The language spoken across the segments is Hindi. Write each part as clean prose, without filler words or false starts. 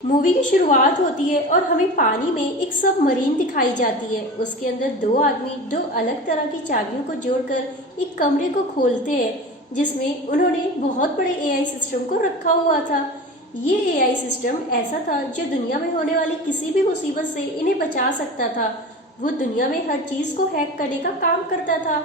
मूवी की शुरुआत होती है और हमें पानी में एक सबमरीन दिखाई जाती है। उसके अंदर दो आदमी दो अलग तरह की चाबियों को जोड़कर एक कमरे को खोलते हैं जिसमें उन्होंने बहुत बड़े एआई सिस्टम को रखा हुआ था। ये एआई सिस्टम ऐसा था जो दुनिया में होने वाली किसी भी मुसीबत से इन्हें बचा सकता था। वो दुनिया में हर चीज को हैक करने का काम करता था।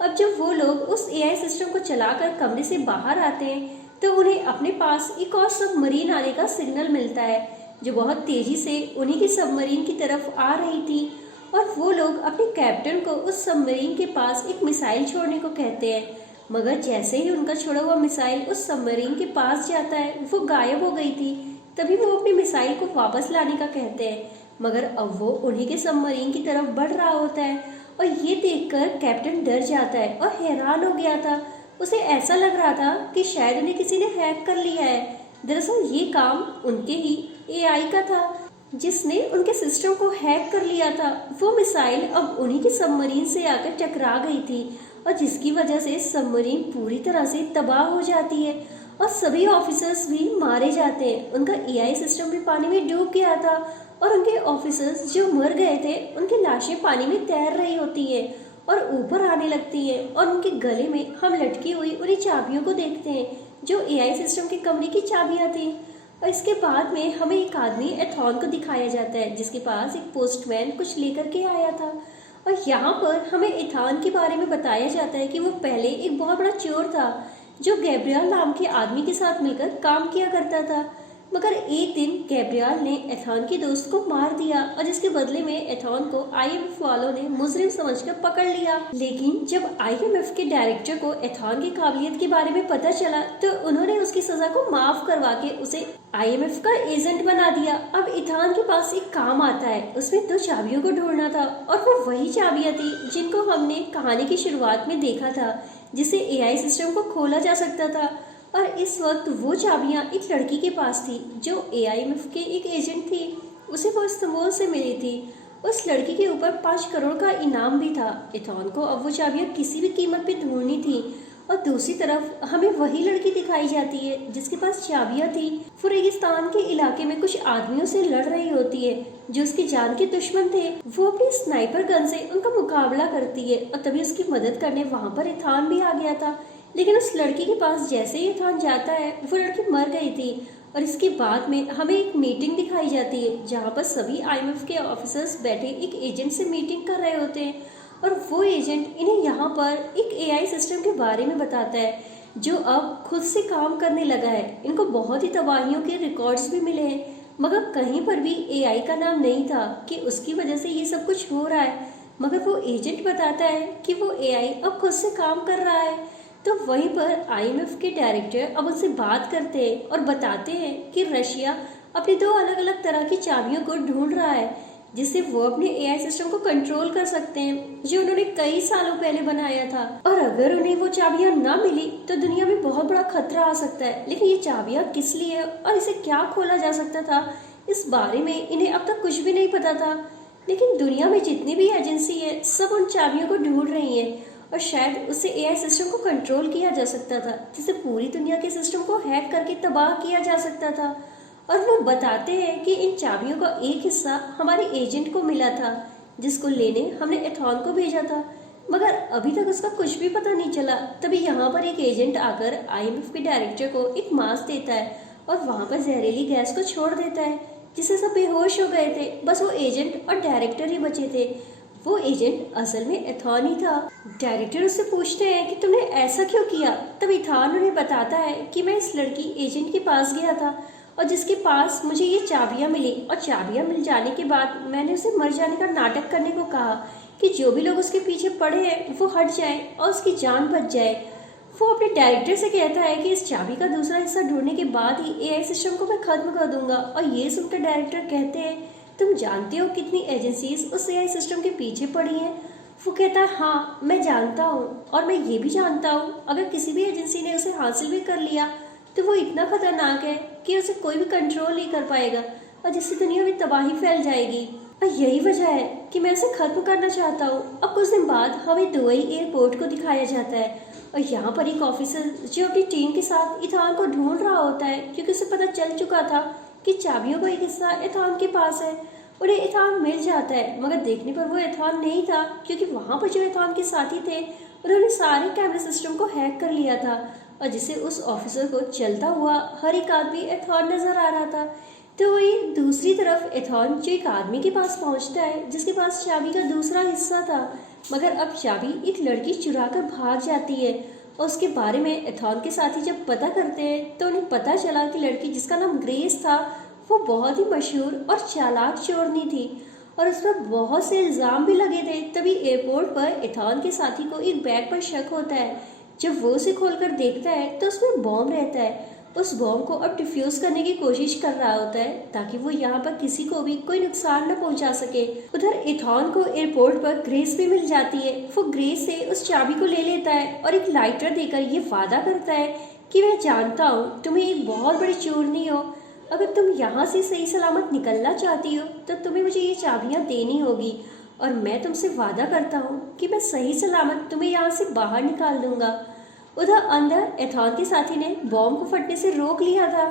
अब जब वो लोग उस एआई सिस्टम को चलाकर कमरे से बाहर आते हैं तो उन्हें अपने पास एक और सबमरीन आने का सिग्नल मिलता है जो बहुत तेजी से उन्हीं की सबमरीन की तरफ आ रही थी। और वो लोग अपने कैप्टन को उस सबमरीन के पास एक मिसाइल छोड़ने को कहते हैं, मगर जैसे ही उनका छोड़ा हुआ मिसाइल उस सबमरीन के पास जाता है वो गायब हो गई थी। तभी वो अपनी मिसाइल को वापस लाने का कहते हैं, मगर अब वो उन्हीं के सबमरीन की तरफ बढ़ रहा होता है। और ये देखकर कैप्टन डर जाता है और हैरान हो गया था। उसे ऐसा लग रहा था कि शायद उन्हें किसी ने हैक कर लिया है। दरअसल ये काम उनके ही एआई का था जिसने उनके सिस्टम को हैक कर लिया था। वो मिसाइल अब उन्हीं की सबमरीन से आकर टकरा गई थी और जिसकी वजह से सबमरीन पूरी तरह से तबाह हो जाती है और सभी ऑफिसर्स भी मारे जाते हैं। उनका एआई सिस्टम भी पानी में डूब गया था और उनके ऑफिसर्स जो मर गए थे उनकी लाशें पानी में तैर रही होती है और ऊपर आने लगती है और उनके गले में हम लटकी हुई उन्हीं चाबियों को देखते हैं जो एआई सिस्टम के कमरे की चाबियां थी। और इसके बाद में हमें एक आदमी एथॉन को दिखाया जाता है जिसके पास एक पोस्टमैन कुछ लेकर के आया था। और यहाँ पर हमें एथॉन के बारे में बताया जाता है कि वो पहले एक बहुत बड़ा चोर था जो गैब्रियल नाम के आदमी के साथ मिलकर काम किया करता था। मगर एक दिन गैब्रियल ने एथॉन के दोस्त को मार दिया और जिसके बदले में एथॉन को आईएमएफ वालों ने मुजरिम समझकर पकड़ लिया। लेकिन जब आईएमएफ के डायरेक्टर को एथॉन की काबिलियत के बारे में पता चला तो उन्होंने उसकी सजा को माफ करवा के उसे आईएमएफ का एजेंट बना दिया। अब एथॉन के पास एक काम आता है, उसमें दो चाबियों को ढूंढना था और वो वही चाबियां थी जिनको हमने कहानी की शुरुआत में देखा था, जिसे एआई सिस्टम को खोला जा सकता था। और इस वक्त वो चाबियां एक लड़की के पास थी जो एआईएमएफ के एक एजेंट थी। उसे वो इस्तांबुल से मिली थी। उस लड़की के ऊपर 5 करोड़ का इनाम भी था। एथॉन को अब वो चाबियां किसी भी कीमत पे ढूंढनी थी। और दूसरी तरफ हमें वही लड़की दिखाई जाती है जिसके पास चाबियां थी। वो रेगिस्तान के इलाके में कुछ आदमियों से लड़ रही होती है जो उसकी जान के दुश्मन थे। वो अपनी स्नाइपर गन से उनका मुकाबला करती है और तभी उसकी मदद करने वहां पर एथॉन भी आ गया था। लेकिन उस लड़की के पास जैसे ही एथॉन जाता है वो लड़की मर गई थी। और इसके बाद में हमें एक मीटिंग दिखाई जाती है जहाँ पर सभी आईएमएफ के ऑफिसर्स बैठे एक एजेंट से मीटिंग कर रहे होते हैं और वो एजेंट इन्हें यहाँ पर एक एआई सिस्टम के बारे में बताता है जो अब खुद से काम करने लगा है। इनको बहुत ही तबाहियों के रिकॉर्ड्स भी मिले हैं मगर कहीं पर भी एआई का नाम नहीं था कि उसकी वजह से ये सब कुछ हो रहा है। मगर वो एजेंट बताता है कि वो एआई अब खुद से काम कर रहा है। तो वहीं पर आईएमएफ के डायरेक्टर अब उनसे बात करते हैं और बताते हैं कि रशिया अपनी 2 अलग अलग तरह की चाबियों को ढूंढ रहा है जिससे वो अपने एआई सिस्टम को कंट्रोल कर सकते हैं जो उन्होंने कई सालों पहले बनाया था। और अगर उन्हें वो चाबियां ना मिली तो दुनिया में बहुत बड़ा खतरा आ सकता है। लेकिन ये चाबियां किस लिए और इसे क्या खोला जा सकता था इस बारे में इन्हें अब तक कुछ भी नहीं पता था। लेकिन दुनिया में जितनी भी एजेंसी है सब उन चाबियों को ढूंढ रही है और शायद उससे एआई सिस्टम को कंट्रोल किया जा सकता था जिससे पूरी दुनिया के सिस्टम को हैक करके तबाह किया जा सकता था। और वो बताते हैं कि इन चाबियों का एक हिस्सा हमारे एजेंट को मिला था जिसको लेने हमने एथॉन को भेजा था, मगर अभी तक उसका कुछ भी पता नहीं चला। तभी यहाँ पर एक एजेंट आकर आईएमएफ के डायरेक्टर को एक मास्क देता है और वहाँ पर जहरीली गैस को छोड़ देता है जिससे सब बेहोश हो गए थे। बस वो एजेंट और डायरेक्टर ही बचे थे। वो एजेंट असल में एथॉन ही था। डायरेक्टर उससे पूछते हैं कि तुमने ऐसा क्यों किया। तब एथॉन उन्हें बताता है कि मैं इस लड़की एजेंट के पास गया था और जिसके पास मुझे ये चाबियां मिली और चाबियां मिल जाने के बाद मैंने उसे मर जाने का नाटक करने को कहा कि जो भी लोग उसके पीछे पड़े हैं वो हट जाए और उसकी जान बच जाए। वो अपने डायरेक्टर से कहता है कि इस चाबी का दूसरा हिस्सा ढूंढने के बाद ही एआई सिस्टम को मैं खत्म कर दूंगा। और ये सुनकर डायरेक्टर कहते हैं तुम जानते हो कितनी एजेंसीज उस एआई सिस्टम के पीछे पड़ी हैं। वो कहता है हाँ मैं जानता हूँ और मैं ये भी जानता हूँ अगर किसी भी एजेंसी ने उसे हासिल भी कर लिया तो वो इतना खतरनाक है कि उसे कोई भी कंट्रोल नहीं कर पाएगा और जिससे दुनिया में तबाही फैल जाएगी। और यही वजह है कि मैं उसे खत्म करना चाहता हूँ। अब कुछ दिन बाद हमें दुबई एयरपोर्ट को दिखाया जाता है और यहाँ पर एक ऑफिसर जो अपनी टीम के साथ एथॉन को ढूंढ रहा होता है क्योंकि उसे पता चल चुका था कि चाबियों का एक हिस्सा एथान के पास है। उन्हें एथान मिल जाता है, मगर देखने पर वो एथान नहीं था, क्योंकि वहाँ पर जो एथान के साथी थे उन्होंने सारे कैमरे सिस्टम को हैक कर लिया था, और जिससे उस ऑफिसर को चलता हुआ हर एक आदमी एथान नजर आ रहा था। तो वही दूसरी तरफ एथान जो एक आदमी के पास पहुंचता है जिसके पास चाबी का दूसरा हिस्सा था, मगर अब चाबी एक लड़की चुरा कर भाग जाती है। और उसके बारे में एथान के साथी जब पता करते हैं तो उन्हें पता चला कि लड़की जिसका नाम ग्रेस था वो बहुत ही मशहूर और चालाक चोरनी थी, और उस पर बहुत से इल्जाम भी लगे थे। तभी एयरपोर्ट पर एथान के साथी को एक बैग पर शक होता है। जब वो उसे खोलकर देखता है तो उसमें बॉम्ब रहता है। उस बॉम्ब को अब डिफ्यूज करने की कोशिश कर रहा होता है ताकि वो यहाँ पर किसी को भी कोई नुकसान न पहुंचा सके। उधर एथान को एयरपोर्ट पर ग्रेस भी मिल जाती है। वो ग्रेस से उस चाबी को ले लेता है और एक लाइटर देकर ये वादा करता है कि मैं जानता हूँ तुम्हें एक बहुत बड़ी चोरनी हो, अगर तुम यहाँ से सही सलामत निकलना चाहती हो तो तुम्हें मुझे ये चाबियाँ देनी होगी, और मैं तुमसे वादा करता हूँ कि मैं सही सलामत तुम्हें यहाँ से बाहर निकाल दूंगा। उधर अंदर एथान के साथी ने बॉम्ब को फटने से रोक लिया था,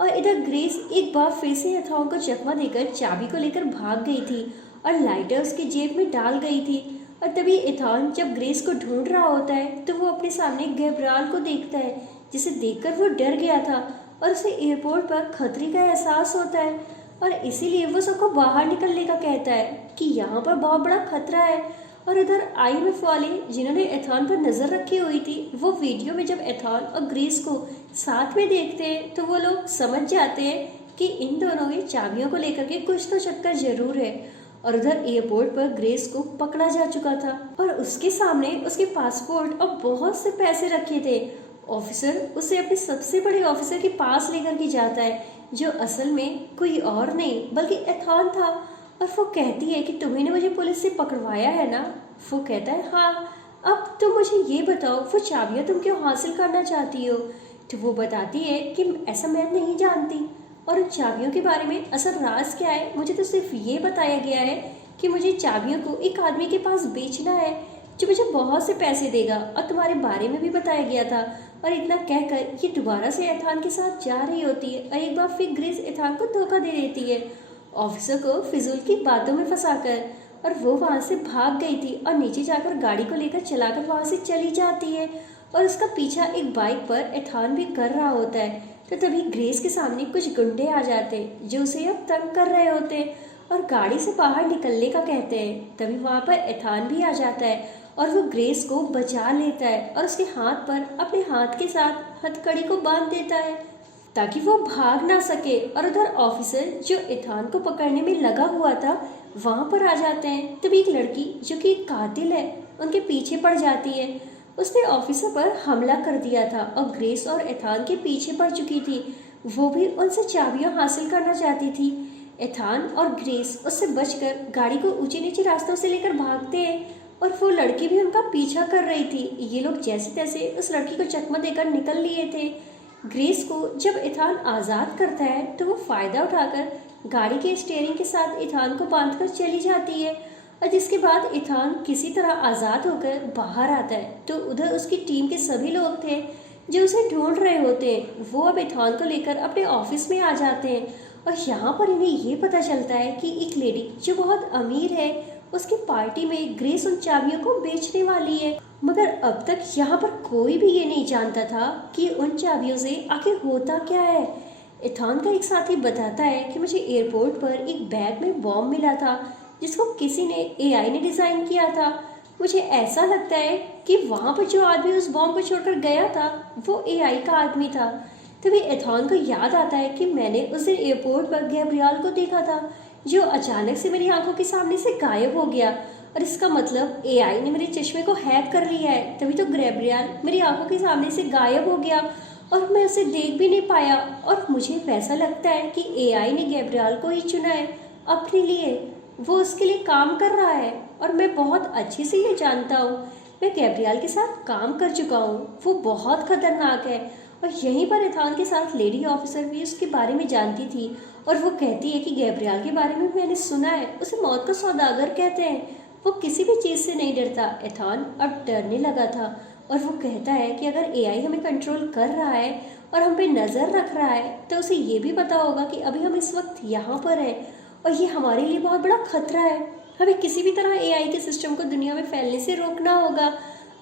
और इधर ग्रेस एक बार फिर से एथान को चकमा देकर चाबी को लेकर भाग गई थी और लाइटर उसकी जेब में डाल गई थी। और तभी एथान जब ग्रेस को ढूंढ रहा होता है तो वो अपने सामने गैब्रियल को देखता है, जिसे देखकर वो डर गया था और उसे एयरपोर्ट पर खतरे का एहसास होता है, और इसीलिए वो सबको बाहर निकलने का कहता है कि यहाँ पर बहुत बड़ा खतरा है। और उधर IMF वाले जिन्होंने एथान पर नजर रखी हुई थी वो वीडियो में जब एथान और ग्रेस को साथ में देखते हैं तो वो लोग समझ जाते हैं कि इन दोनों की चाबियों को लेकर के कुछ तो चक्कर जरूर है। और उधर एयरपोर्ट पर ग्रेस को पकड़ा जा चुका था और उसके सामने उसके पासपोर्ट और बहुत से पैसे रखे थे। ऑफिसर उसे अपने सबसे बड़े ऑफिसर के पास लेकर के जाता है, जो असल में कोई और नहीं बल्कि एथान था। और वो कहती है कि तुम्हें मुझे पुलिस से पकड़वाया है ना। वो कहता है हाँ, अब तुम मुझे ये बताओ वो चाबियाँ तुम क्यों हासिल करना चाहती हो। तो वो बताती है कि ऐसा मैं नहीं जानती, और उन चाबियों के बारे में असल राज क्या है मुझे तो सिर्फ ये बताया गया है कि मुझे चाबियों को एक आदमी के पास बेचना है जो मुझे बहुत से पैसे देगा, और तुम्हारे बारे में भी बताया गया था। और इतना कहकर ये दोबारा से एथान के साथ जा रही होती है और एक बार फिर ग्रेस एथान को धोखा दे देती है ऑफिसर को फिजूल की बातों में फंसाकर। और वो वहाँ से भाग गई थी और नीचे जाकर गाड़ी को लेकर चलाकर वहाँ से चली जाती है, और उसका पीछा एक बाइक पर एथान भी कर रहा होता है। तो तभी ग्रेस के सामने कुछ गुंडे आ जाते हैं जो उसे अब तंग कर रहे होते हैं और गाड़ी से बाहर निकलने का कहते हैं। तभी वहाँ पर एथान भी आ जाता है और वो ग्रेस को बचा लेता है और उसके हाथ पर अपने हाथ के साथ हथकड़ी को बांध देता है ताकि वो भाग ना सके। और उधर ऑफिसर जो एथान को पकड़ने में लगा हुआ था वहां पर आ जाते हैं। तभी एक लड़की जो कि एक कातिल है उनके पीछे पड़ जाती है। उसने ऑफिसर पर हमला कर दिया था और ग्रेस और एथान के पीछे पड़ चुकी थी। वो भी उनसे चाबियां हासिल करना चाहती थी। एथान और ग्रेस उससे बचकर गाड़ी को ऊंचे नीचे रास्तों से लेकर भागते हैं और वो लड़की भी उनका पीछा कर रही थी। ये लोग जैसे तैसे उस लड़की को चकमा देकर निकल लिए थे। ग्रेस को जब एथान आज़ाद करता है तो वो फायदा उठाकर गाड़ी के स्टीयरिंग के साथ एथान को बांधकर चली जाती है, और जिसके बाद एथान किसी तरह आज़ाद होकर बाहर आता है। तो उधर उसकी टीम के सभी लोग थे जो उसे ढूंढ रहे होते हैं, वो अब एथान को लेकर अपने ऑफिस में आ जाते हैं। और यहाँ पर इन्हें ये पता चलता है कि एक लेडी जो बहुत अमीर है उसकी पार्टी में ग्रेस उन चाबियों को बेचने वाली है, मगर अब तक यहाँ पर कोई भी ये नहीं जानता था कि उन चाबियों से आखिर होता क्या है। एथान का एक साथी बताता है कि मुझे एयरपोर्ट पर एक बैग में बॉम्ब मिला था जिसको किसी ने AI ने डिजाइन किया था। मुझे ऐसा लगता है कि वहाँ पर जो आदमी उस बॉम्ब को छोड़कर गया था वो AI का आदमी था। तभी एथान को याद आता है कि मैंने उस दिन एयरपोर्ट पर गैब्रियल को देखा था जो अचानक से मेरी आंखों के सामने से गायब हो गया, और इसका मतलब AI ने मेरे चश्मे को हैक कर लिया है। तभी तो गैब्रियल मेरी आंखों के सामने से गायब हो गया और मैं उसे देख भी नहीं पाया, और मुझे वैसा लगता है कि AI ने गैब्रियल को ही चुना है अपने लिए। वो उसके लिए काम कर रहा है और मैं बहुत अच्छे से ये जानता हूँ। मैं गैब्रियल के साथ काम कर चुका हूँ, वो बहुत खतरनाक है। और यहीं पर एथान के साथ लेडी ऑफिसर भी उसके बारे में जानती थी, और वो कहती है कि गैब्रियल के बारे में मैंने सुना है, उसे मौत का सौदागर कहते हैं। वो किसी भी चीज़ से नहीं डरता। एथान अब डरने लगा था और वो कहता है कि अगर AI हमें कंट्रोल कर रहा है और हम पे नज़र रख रहा है, तो उसे ये भी पता होगा कि अभी हम इस वक्त यहाँ पर हैं और ये हमारे लिए बहुत बड़ा खतरा है। हमें किसी भी तरह एआई के सिस्टम को दुनिया में फैलने से रोकना होगा।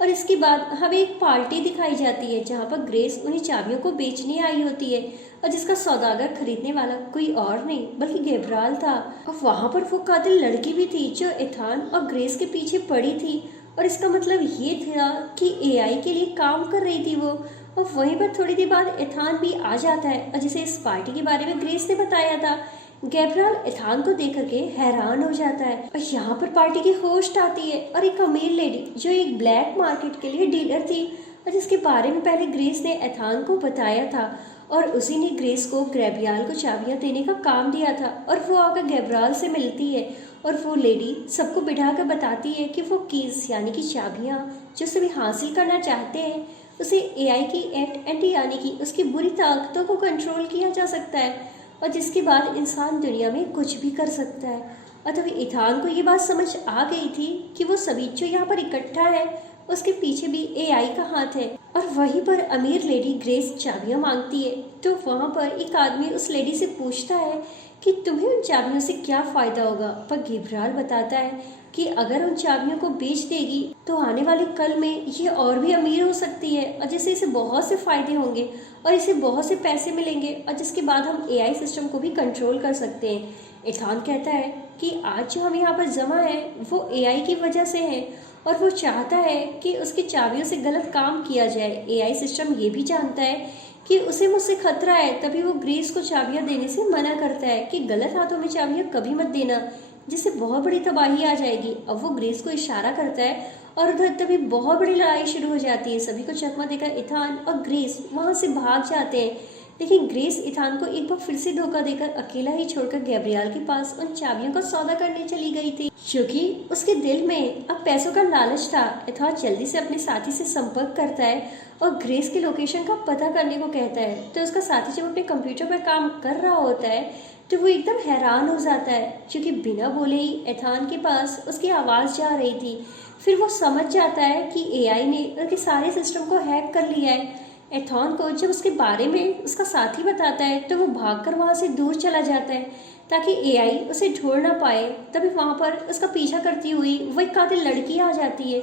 और इसके बाद हमें एक पार्टी दिखाई जाती है जहाँ पर ग्रेस उन्हीं चाबियों को बेचने आई होती है और जिसका सौदागर खरीदने वाला कोई और नहीं बल्कि गैब्रियल था। और वहाँ पर वो कातिल लड़की भी थी जो एथान और ग्रेस के पीछे पड़ी थी और इसका मतलब ये था कि एआई के लिए काम कर रही थी वो। और वहीं पर थोड़ी देर बाद एथान भी आ जाता है और जिसे इस पार्टी के बारे में ग्रेस ने बताया था। गैब्रियल एथान को देख करके हैरान हो जाता है और यहाँ पर पार्टी की होस्ट आती है और एक अमीर लेडी जो एक ब्लैक मार्केट के लिए डीलर थी और जिसके बारे में पहले ग्रेस ने एथान को बताया था और उसी ने ग्रेस को गैब्रियल को चाबियां देने का काम दिया था। और वो आकर गैब्रियल से मिलती है और वो लेडी सबको बिठा कर बताती है कि वो कीज यानी कि चाबियां जो सभी हासिल करना चाहते हैं उसे एआई की एंटी यानी कि उसकी बुरी ताकतों को कंट्रोल किया जा सकता है और जिसके बाद इंसान दुनिया में कुछ भी कर सकता है। और तभी एथान को ये बात समझ आ गई थी कि वो सभी जो यहाँ पर इकट्ठा है उसके पीछे भी एआई का हाथ है। और वहीं पर अमीर लेडी ग्रेस चाबियां मांगती है तो वहाँ पर एक आदमी उस लेडी से पूछता है कि तुम्हें उन चाबियों से क्या फायदा होगा। पर गैब्रियल बताता है कि अगर उन चाबियों को बेच देगी तो आने वाले कल में ये और भी अमीर हो सकती है और जिससे इसे बहुत से फायदे होंगे और इसे बहुत से पैसे मिलेंगे और जिसके बाद हम एआई सिस्टम को भी कंट्रोल कर सकते हैं। एथान कहता है कि आज जो हम यहाँ पर जमा है वो एआई की वजह से है और वो चाहता है कि उसकी चाबियों से गलत काम किया जाए। एआई सिस्टम ये भी जानता है कि उसे मुझसे खतरा है, तभी वो ग्रेस को चाबियां देने से मना करता है कि गलत हाथों में चाबियां कभी मत देना जिससे बहुत बड़ी तबाही आ जाएगी। अब वो ग्रेस को इशारा करता है और उधर तभी बहुत बड़ी लड़ाई शुरू हो जाती है। सभी को चकमा देकर इथान और ग्रेस वहां से भाग जाते हैं, लेकिन ग्रेस इथान को एक बार फिर से धोखा देकर अकेला ही छोड़कर गैब्रियल के पास उन चाबियों का सौदा करने चली गई थी क्योंकि उसके दिल में अब पैसों का लालच था। इथान जल्दी से अपने साथी से संपर्क करता है और ग्रेस की लोकेशन का पता करने को कहता है। तो उसका साथी जब अपने कंप्यूटर पर काम कर रहा होता है तो वो एकदम हैरान हो जाता है क्योंकि बिना बोले ही एथान के पास उसकी आवाज़ जा रही थी। फिर वो समझ जाता है कि एआई ने उनके सारे सिस्टम को हैक कर लिया है। एथान को जब उसके बारे में उसका साथी बताता है तो वो भागकर वहाँ से दूर चला जाता है ताकि एआई उसे ढूंढ ना पाए। तभी वहाँ पर उसका पीछा करती हुई वो एक कातिल लड़की आ जाती है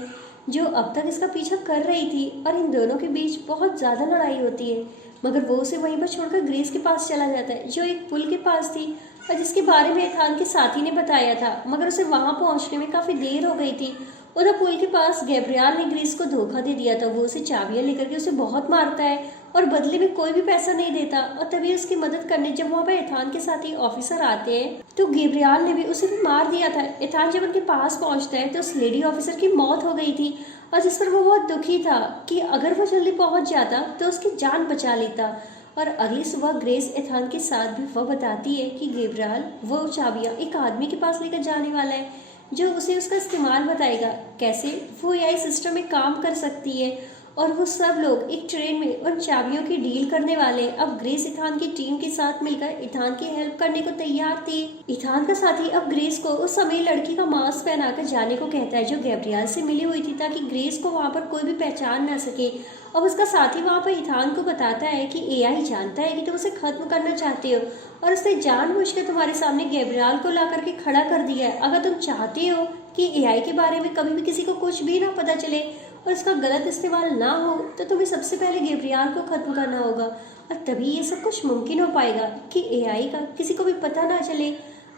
जो अब तक इसका पीछा कर रही थी और इन दोनों के बीच बहुत ज़्यादा लड़ाई होती है। मगर वो उसे वहीं पर छोड़कर ग्रेस के पास चला जाता है जो एक पुल के पास थी और जिसके बारे में एथान के साथी ने बताया था, मगर उसे वहाँ पहुँचने में काफ़ी देर हो गई थी। उधर पुल के पास गैब्रियल ने ग्रेस को धोखा दे दिया था। वो उसे चाबियां लेकर के उसे बहुत मारता है और बदले में कोई भी पैसा नहीं देता। और तभी उसकी मदद करने जब वहाँ पर एथान के साथ ही ऑफिसर आते हैं तो गैब्रियल ने भी उसे भी मार दिया था। एथान जब उनके पास पहुँचता है तो उस लेडी ऑफिसर की मौत हो गई थी और जिस पर वो बहुत दुखी था कि अगर वो जल्दी पहुँच जाता तो उसकी जान बचा लेता। और अगली सुबह ग्रेस एथान के साथ भी वह बताती है कि गैब्रियल वो चाबियां एक आदमी के पास लेकर जाने वाला है जो उसे उसका इस्तेमाल बताएगा, कैसे वो एआई सिस्टम में काम कर सकती है। और वो सब लोग एक ट्रेन में उन चाबियों की डील करने वाले। अब ग्रेस इथान की टीम के साथ मिलकर इथान की हेल्प करने को तैयार थी। इथान का साथी अब ग्रेस को उस समय लड़की का मास्क पहनाकर जाने को कहता है जो गैब्रियल से मिली हुई थी ताकि ग्रेस को वहाँ पर कोई भी पहचान ना सके। अब उसका साथी वहाँ पर इथान को बताता है कि एआई जानता है कि तुम उसे खत्म करना चाहते हो और उसने जानबूझकर तुम्हारे सामने गैब्रियल को ला करके खड़ा कर दिया है। अगर तुम चाहते हो कि एआई के बारे में कभी भी किसी को कुछ भी ना पता चले और इसका गलत इस्तेमाल ना हो तो तुम्हें सबसे पहले गैब्रियल को खत्म करना होगा और तभी ये सब कुछ मुमकिन हो पाएगा कि एआई का किसी को भी पता ना चले।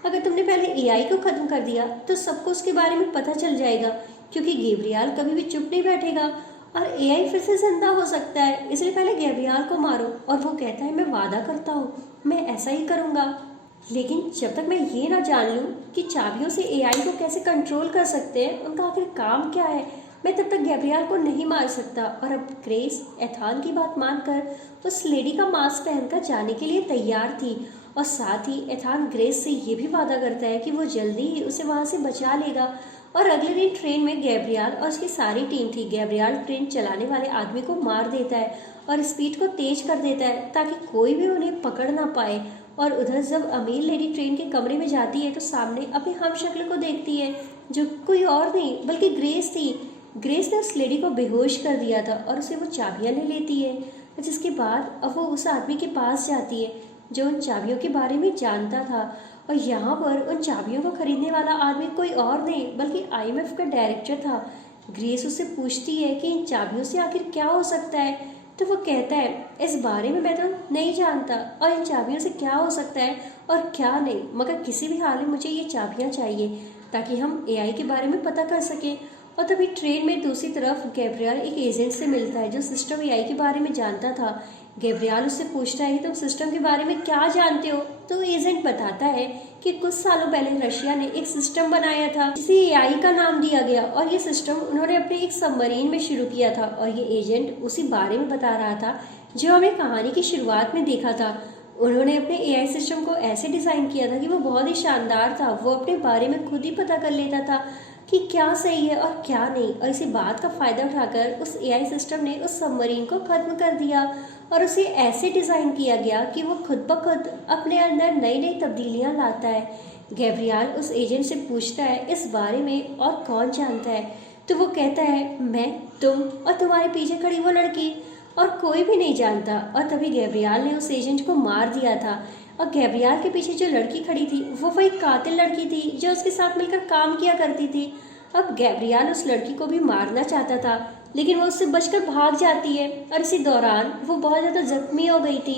अगर तुमने पहले एआई को खत्म कर दिया तो सबको उसके बारे में पता चल जाएगा क्योंकि गैब्रियल कभी भी चुप नहीं बैठेगा और एआई फिर से जिंदा हो सकता है। इसलिए पहले गैब्रियल को मारो। और वो कहता है मैं वादा करता हूँ मैं ऐसा ही करूँगा, लेकिन जब तक मैं ये ना जान लूँ कि चाबियों से एआई को कैसे कंट्रोल कर सकते हैं, उनका आखिर काम क्या है, मैं तब तक गैब्रियल को नहीं मार सकता। और अब ग्रेस एथान की बात मानकर उस लेडी का मास्क पहनकर जाने के लिए तैयार थी और साथ ही एथान ग्रेस से ये भी वादा करता है कि वो जल्दी ही उसे वहाँ से बचा लेगा। और अगले दिन ट्रेन में गैब्रियल और उसकी सारी टीम थी। गैब्रियल ट्रेन चलाने वाले आदमी को मार देता है और स्पीड को तेज कर देता है ताकि कोई भी उन्हें पकड़ ना पाए। और उधर जब अमीर लेडी ट्रेन के कमरे में जाती है तो सामने अपनी हमशक्ल को देखती है जो कोई और नहीं बल्कि ग्रेस थी। ग्रेस ने उस लेडी को बेहोश कर दिया था और उसे वो चाबियां ले लेती है। और जिसके बाद अब वो उस आदमी के पास जाती है जो उन चाबियों के बारे में जानता था। और यहाँ पर उन चाबियों को खरीदने वाला आदमी कोई और नहीं बल्कि आईएमएफ का डायरेक्टर था। ग्रेस उससे पूछती है कि इन चाबियों से आखिर क्या हो सकता है, तो वो कहता है इस बारे में मैं तो नहीं जानता और इन चाबियों से क्या हो सकता है और क्या नहीं, मगर किसी भी हाल में मुझे ये चाबियाँ चाहिए ताकि हम एआई के बारे में पता कर सकें। और तभी ट्रेन में दूसरी तरफ गैब्रियल एक एजेंट से मिलता है जो सिस्टम एआई के बारे में जानता था। गैब्रियल उससे पूछता है कि तुम सिस्टम के बारे में क्या जानते हो, तो एजेंट बताता है कि कुछ सालों पहले रशिया ने एक सिस्टम बनाया था जिसे एआई का नाम दिया गया और ये सिस्टम उन्होंने अपने एक सबमरीन में शुरू किया था। और ये एजेंट उसी बारे में बता रहा था जो हमें कहानी की शुरुआत में देखा था। उन्होंने अपने एआई सिस्टम को ऐसे डिज़ाइन किया था कि वो बहुत ही शानदार था। वो अपने बारे में खुद ही पता कर लेता था कि क्या सही है और क्या नहीं, और इसी बात का फ़ायदा उठाकर उस एआई सिस्टम ने उस सबमरीन को ख़त्म कर दिया और उसे ऐसे डिज़ाइन किया गया कि वो खुद ब खुद अपने अंदर नई नई तब्दीलियाँ लाता है। गैब्रियल उस एजेंट से पूछता है इस बारे में और कौन जानता है, तो वो कहता है मैं, तुम और तुम्हारे पीछे खड़ी वो लड़की, और कोई भी नहीं जानता। और तभी गैब्रियल ने उस एजेंट को मार दिया था। और गैब्रियल के पीछे जो लड़की खड़ी थी वो वही कातिल लड़की थी जो उसके साथ मिलकर काम किया करती थी। अब गैब्रियल उस लड़की को भी मारना चाहता था लेकिन वो उससे बचकर भाग जाती है और इसी दौरान वो बहुत ज़्यादा जख्मी हो गई थी।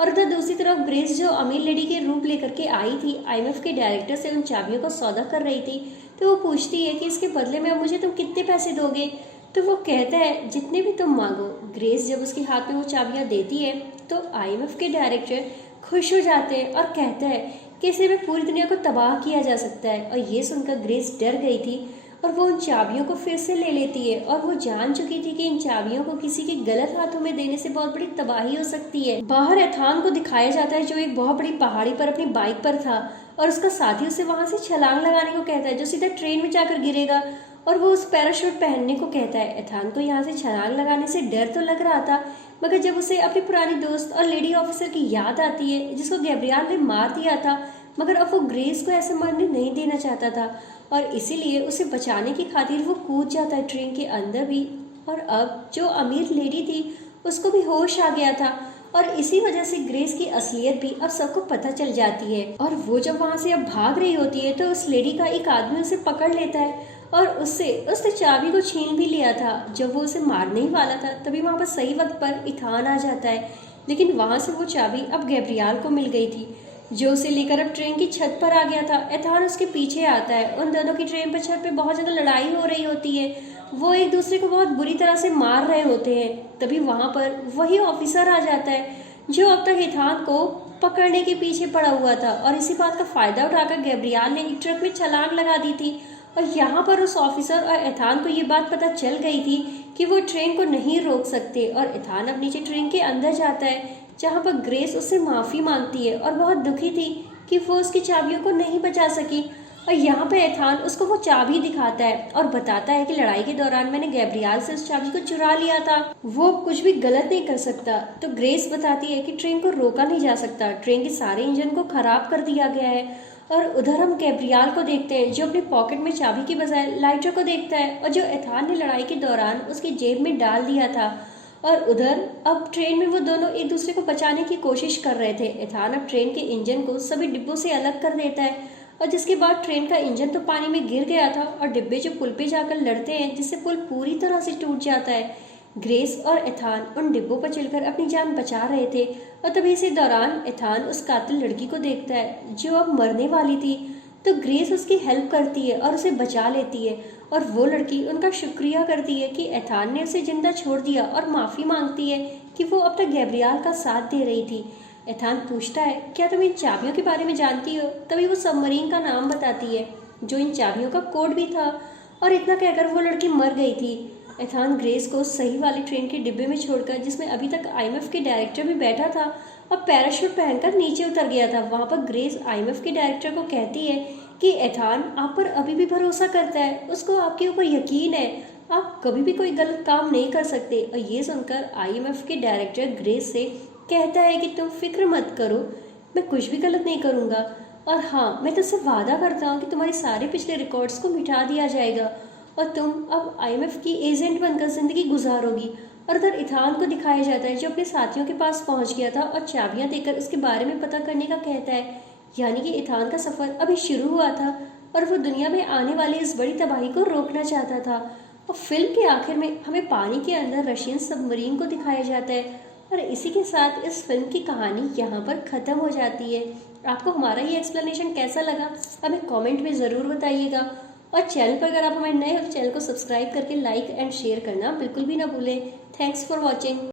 और उधर दूसरी तरफ ग्रेस जो अमीर लेडी के रूप लेकर के आई थी आईएमएफ के डायरेक्टर से उन चाबियों का सौदा कर रही थी, तो वो पूछती है कि इसके बदले में अब मुझे तुम कितने पैसे दोगे, तो वो कहता है जितने भी तुम मांगो। ग्रेस जब उसके हाथ में वो चाबियाँ देती है तो आईएमएफ के डायरेक्टर खुश हो जाते हैं और कहता है कि इसे में पूरी दुनिया को तबाह किया जा सकता है। और ये सुनकर ग्रेस डर गई थी और वो उन चाबियों को फिर से ले लेती है और वो जान चुकी थी कि इन चाबियों को किसी के गलत हाथों में देने से बहुत बड़ी तबाही हो सकती है। बाहर एथान को दिखाया जाता है जो एक बहुत बड़ी पहाड़ी पर अपनी बाइक पर था और उसका साथी उसे वहां से छलांग लगाने को कहता है जो सीधा ट्रेन में जाकर गिरेगा, और वो उस पैराशूट पहनने को कहता है। एथान को यहाँ से छलांग लगाने से डर तो लग रहा था, मगर जब उसे अपनी पुरानी दोस्त और लेडी ऑफिसर की याद आती है जिसको गैब्रियल ने मार दिया था, मगर अब वो ग्रेस को ऐसे मरने नहीं देना चाहता था और इसीलिए उसे बचाने की खातिर वो कूद जाता है ट्रेन के अंदर भी। और अब जो अमीर लेडी थी उसको भी होश आ गया था और इसी वजह से ग्रेस की असलियत भी अब सबको पता चल जाती है। और वो जब वहाँ से अब भाग रही होती है तो उस लेडी का एक आदमी उसे पकड़ लेता है और उसने चाबी को छीन भी लिया था। जब वो उसे मारने ही वाला था तभी वहाँ पर सही वक्त पर इथान आ जाता है, लेकिन वहाँ से वो चाबी अब गैब्रियल को मिल गई थी जो उसे लेकर अब ट्रेन की छत पर आ गया था। एथान उसके पीछे आता है। उन दोनों की ट्रेन पर छत पे बहुत ज़्यादा लड़ाई हो रही होती है, वो एक दूसरे को बहुत बुरी तरह से मार रहे होते हैं। तभी वहाँ पर वही ऑफिसर आ जाता है जो अब तक एथान को पकड़ने के पीछे पड़ा हुआ था और इसी बात का फ़ायदा उठाकर गैब्रियल ने एक ट्रक में छलांग लगा दी थी। और यहाँ पर उस ऑफिसर और एथान को ये बात पता चल गई थी कि वो ट्रेन को नहीं रोक सकते और एथान अब नीचे ट्रेन के अंदर जाता है जहाँ पर ग्रेस उससे माफ़ी मांगती है और बहुत दुखी थी कि वो उसकी चाबियों को नहीं बचा सकी। और यहाँ पे एथान उसको वो चाबी दिखाता है और बताता है कि लड़ाई के दौरान मैंने गैब्रियल से उस चाबी को चुरा लिया था, वो कुछ भी गलत नहीं कर सकता। तो ग्रेस बताती है कि ट्रेन को रोका नहीं जा सकता, ट्रेन के सारे इंजन को खराब कर दिया गया है। और उधर हम गैब्रियल को देखते हैं जो अपनी पॉकेट में चाबी की बजाय लाइटर को देखता है और जो एथान ने लड़ाई के दौरान उसकी जेब में डाल दिया था। और उधर अब ट्रेन में वो दोनों एक दूसरे को बचाने की कोशिश कर रहे थे। एथान अब ट्रेन के इंजन को सभी डिब्बों से अलग कर देता है और जिसके बाद ट्रेन का इंजन तो पानी में गिर गया था और डिब्बे जो पुल पे जाकर लड़ते हैं जिससे पुल पूरी तरह से टूट जाता है। ग्रेस और एथान उन डिब्बों पर चलकर अपनी जान बचा रहे थे और तभी इसी दौरान एथान उस कातिल लड़की को देखता है जो अब मरने वाली थी, तो ग्रेस उसकी हेल्प करती है और उसे बचा लेती है और वो लड़की उनका शुक्रिया करती है कि एथान ने उसे जिंदा छोड़ दिया और माफ़ी मांगती है कि वो अब तक गैब्रियल का साथ दे रही थी। एथान पूछता है क्या तुम इन चाबियों के बारे में जानती हो, तभी वो सबमरीन का नाम बताती है जो इन चाबियों का कोड भी था और इतना कहकर वो लड़की मर गई थी। एथान ग्रेस को सही वाली ट्रेन के डिब्बे में छोड़कर जिसमें अभी तक आईएमएफ के डायरेक्टर भी बैठा था और पैराशूट पहनकर नीचे उतर गया था। वहाँ पर ग्रेस आईएमएफ के डायरेक्टर को कहती है कि एथान आप पर अभी भी भरोसा करता है, उसको आपके ऊपर यकीन है, आप कभी भी कोई गलत काम नहीं कर सकते। और ये सुनकर आईएमएफ के डायरेक्टर ग्रेस से कहता है कि तुम फिक्र मत करो, मैं कुछ भी गलत नहीं करूँगा और हाँ मैं तुझसे वादा करता हूँ कि तुम्हारे सारे पिछले रिकॉर्ड्स को मिटा दिया जाएगा और तुम अब आईएमएफ की एजेंट बनकर ज़िंदगी गुजारोगी और उधर इथान को दिखाया जाता है जो अपने साथियों के पास पहुंच गया था और चाबियां देकर उसके बारे में पता करने का कहता है। यानी कि इथान का सफर अभी शुरू हुआ था और वो दुनिया में आने वाली इस बड़ी तबाही को रोकना चाहता था। और फिल्म के आखिर में हमें पानी के अंदर रशियन सबमरीन को दिखाया जाता है और इसी के साथ इस फिल्म की कहानी यहाँ पर ख़त्म हो जाती है। आपको हमारा ये एक्सप्लेनेशन कैसा लगा हमें कमेंट में ज़रूर बताइएगा। और चैनल पर अगर आप हमारे नए हो तो चैनल को सब्सक्राइब करके लाइक एंड शेयर करना बिल्कुल भी ना भूलें। Thanks for watching.